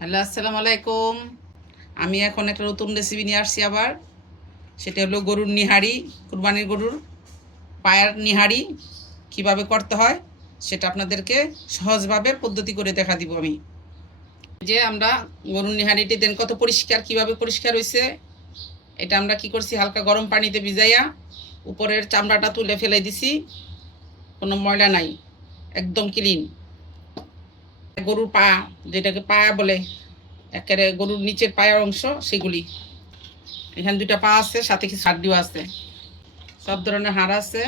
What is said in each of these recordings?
Hello, আসসালামু আলাইকুম। আমি এখন একটা নতুন রেসিপি নিয়ে আসছি আবার। সেটা হলো গরুর নিহারি, কুরবানির গরুর পায়ের নিহারি কিভাবে করতে হয় সেটা আপনাদেরকে সহজভাবে পদ্ধতি করে দেখা দিব আমি। যে আমরা গরুর নিহারিটি দেন কত পরিষ্কার, কিভাবে পরিষ্কার হয়েছে এটা আমরা কি করছি, হালকা গরম পানিতে ভিজাইয়া উপরের চামড়াটা তুলে ফেলে দিছি। কোনো ময়লা নাই, একদম ক্লিন। গরুর পা, যেটাকে পায়া বলে, একেবারে গরুর নিচের পায়ের অংশ সেগুলি। এখানে দুইটা পা আছে, সাথে কিছু হাড্ডিও আছে, সব ধরনের হাড় আছে।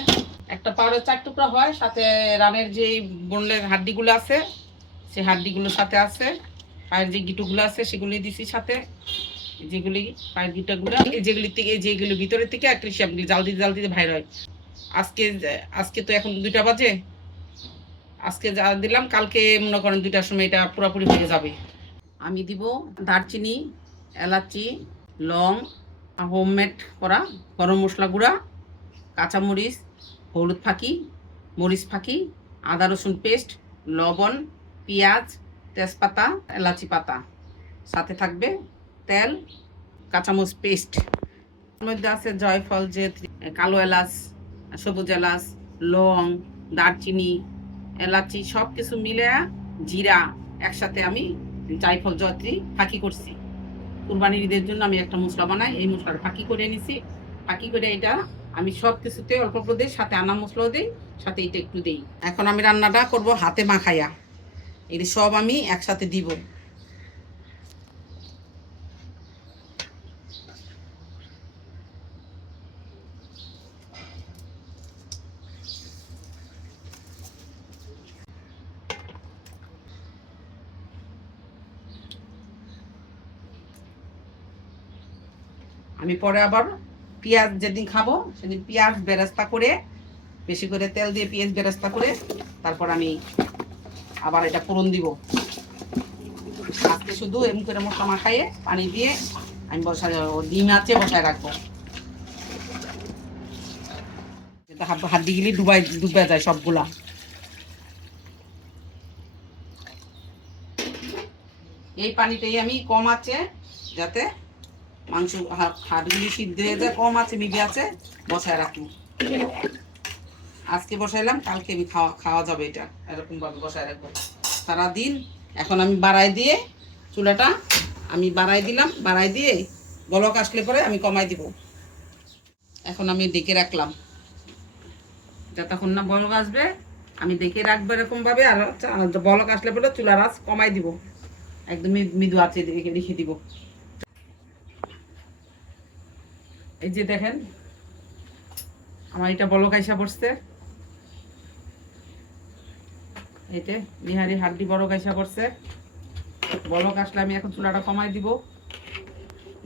একটা পাউডার 4 টুকরা হয়, সাথে রানের যে বনলের হাড্ডিগুলো আছে সেই হাড্ডিগুলোর সাথে আছে। পায়ের যে গিটুগুলো আছে সেগুলি দিছি সাথে, যেগুলি পায়ের গিটাগুলো যেগুলি থেকে, যেগুলো ভিতরের থেকে একটা সবগুলি জাল দিতে বাইর হয়। আজকে আজকে তো এখন 2টা বাজে, আজকে যা দিলাম কালকে মনে করেন 2টার সময় এটা পুরোপুরি হয়ে যাবে। আমি দিব দারচিনি, এলাচি, লং, হোমমেড করা গরম মশলা গুঁড়া, কাঁচামরিচ, হলুদ ফাঁকি, মরিচ ফাঁকি, আদা রসুন পেস্ট, লবণ, পেঁয়াজ, তেজপাতা, এলাচি পাতা, সাথে থাকবে তেল, কাঁচামরিচ পেস্ট। এর মধ্যে আছে জয়ফল, যে কালো এলাচ, সবুজ এলাচ, লং, দারচিনি, এলাচি সব কিছু মিলে, জিরা একসাথে আমি জায়ফল জয়ত্রী ফাঁকি করছি। কুরবানির ঈদের জন্য আমি একটা মশলা বানাই, এই মশলাটা ফাঁকি করে নিছি। ফাঁকি করে এটা আমি সব কিছুতে অল্প অল্প দিই, সাথে আনা মশলাও দিই, সাথে এটা একটু দিই। এখন আমি রান্নাটা করব হাতে মাখাইয়া, এই সব আমি একসাথে দিব। আমি পরে আবার পেঁয়াজ যেদিন খাবো সেদিন পেঁয়াজ বেরেস্তা করে, বেশি করে তেল দিয়ে পেঁয়াজ বেরেস্তা করে তারপর আমি আবার এটা ফোড়ন দিব। আজকে শুধু এমনি করে মশলা মাখাইয়ে পানি দিয়ে আমি বসাই, ডিম আছে বসায় রাখবো। হাড্ডি গিলি ডুবা যায় সবগুলা। এই পানিটাই আমি কম আছে, যাতে মাংস হাড়গুলি সিদ্ধ হয়ে যায়, কম আছে মিডিয়া আছে বসায় রাখবো। আজকে বসাইলাম, কালকে আমি খাওয়া যাবে এটা, এরকম ভাবে বসায় রাখবো সারাদিন। এখন আমি বাড়াই দিয়ে চুলাটা আমি বাড়াই দিলাম, বাড়াই দিয়ে বলক আসলে পরে আমি কমাই দিব। এখন আমি ডেকে রাখলাম, যতক্ষণ না বলক আসবে আমি ডেকে রাখবো এরকম ভাবে। আর বলক আসলে পরে চুলার আঁচ কমাই দিব, একদম মৃদু আছে রেখে দিব। এই যে দেখেন আমার এটা বলক আইসা পড়ছে, এইতে নিহারি হাড্ডি বড় গাইসা পড়ছে। বলক আসলে আমি এখন চুলাটা কমাই দিব।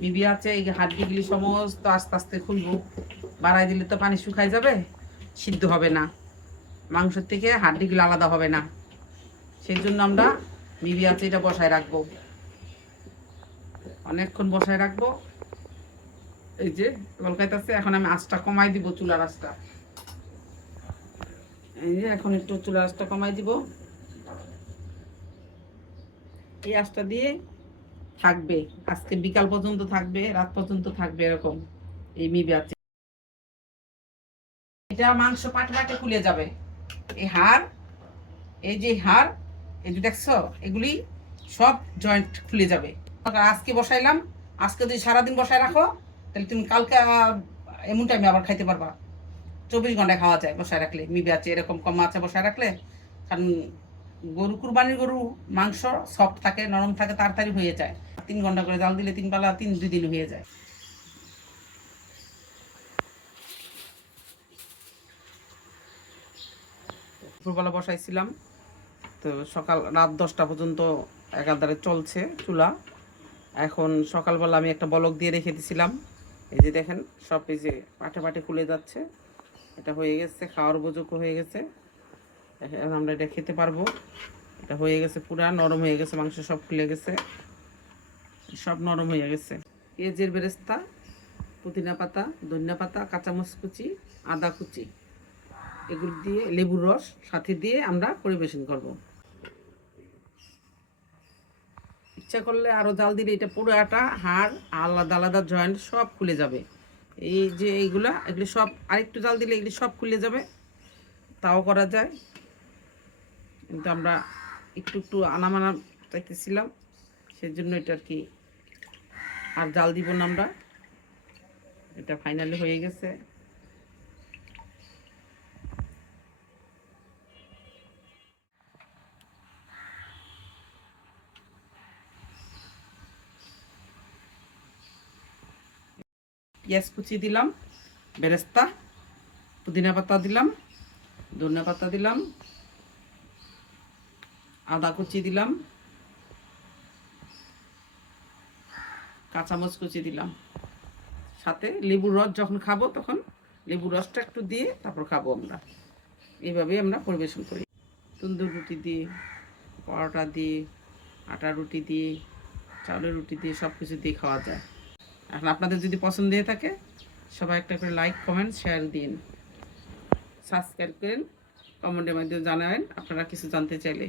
বিবি আছে, এই হাড্ডিগুলি সমস্ত আস্তে আস্তে খুলবো। বাড়াই দিলে তো পানি শুকাই যাবে, সিদ্ধ হবে না, মাংসের থেকে হাড্ডিগুলো আলাদা হবে না। সেই জন্য আমরা বিবি আছে এটা বসায় রাখবো, অনেকক্ষণ বসায় রাখবো। এই যে বলকাইতেছে, এখন আমি আঁচটা কমাই দিব, চুলার আঁচটা। এই যে এখন একটু চুলার আঁচটা কমাই দিব। এই আঁচটা দিয়ে থাকবে, আজকে বিকাল পর্যন্ত থাকবে, রাত পর্যন্ত থাকবে এরকম। এই মিবে আছে, এটা মাংস পাটে পাটে খুলে যাবে। এই হাড়, এই যে হাড়, এই যে দেখছো, এগুলি সব জয়েন্ট খুলে যাবে। আজকে বসাইলাম, আজকে যদি সারাদিন বসায় রাখো তাহলে তুমি কালকে এমন টাইমে আবার খাইতে পারবা। 24 ঘন্টায় খাওয়া যায় বসায় রাখলে, মিবে আছে এরকম কম আছে বসায় রাখলে। কারণ গরু, কুরবানির গরু মাংস সফট থাকে, নরম থাকে, তাড়াতাড়ি হয়ে যায়। 3 ঘন্টা করে জাল দিলে 3 বেলা 2 দিন হয়ে যায়। দুপুরবেলা বসাইছিলাম, তো সকাল রাত 10টা পর্যন্ত একাধারে চলছে চুলা। এখন সকালবেলা আমি একটা বলক দিয়ে রেখে দিয়েছিলাম। এই যে দেখেন সব এই যে পাটে পাটে খুলে যাচ্ছে, এটা হয়ে গেছে, খাওয়ার উপযোগ্য হয়ে গেছে। এখন আমরা এটা খেতে পারবো। এটা হয়ে গেছে, পুরা নরম হয়ে গেছে, মাংস সব খুলে গেছে, সব নরম হয়ে গেছে। পেঁয়াজের বেরেস্তা, পুদিনা পাতা, ধনিয়া পাতা, কাঁচামরিচ কুচি, আদা কুচি, এগুলো দিয়ে লেবুর রস সাথে দিয়ে আমরা পরিবেশন করব। ইচ্ছা করলে আরও জাল দিলে এটা পুরোটা হাড় আলাদা আলাদা জয়েন্ট সব খুলে যাবে। এই যে এগুলো সব আরেকটু জাল দিলে এগুলি সব খুলে যাবে, তাও করা যায়। কিন্তু আমরা একটু একটু আনামানা চাইতেছিলাম, সেজন্য এটা আর কি আর জাল দিব না আমরা। এটা ফাইনালি হয়ে গেছে। পেঁয়াজ কুচি দিলাম, বেরেস্তা, পুদিনা পাতা দিলাম, ধনিয়া পাতা দিলাম, আদা কুচি দিলাম, কাঁচামরিচ কুচি দিলাম, সাথে লেবুর রস যখন খাবো তখন লেবুর রসটা একটু দিয়ে তারপর খাবো আমরা। এইভাবেই আমরা পরিবেশন করি। তন্দুর রুটি দিয়ে, পরোটা দিয়ে, আটা রুটি দিয়ে, চাউলের রুটি দিয়ে সব কিছু দিয়ে খাওয়া যায়। এখন আপনাদের যদি পছন্দ হয়ে থাকে সবাই একটা করে লাইক, কমেন্ট, শেয়ার দিন, সাবস্ক্রাইব করেন, কমেন্টের মাধ্যমে জানাবেন আপনারা কিছু জানতে চাইলে।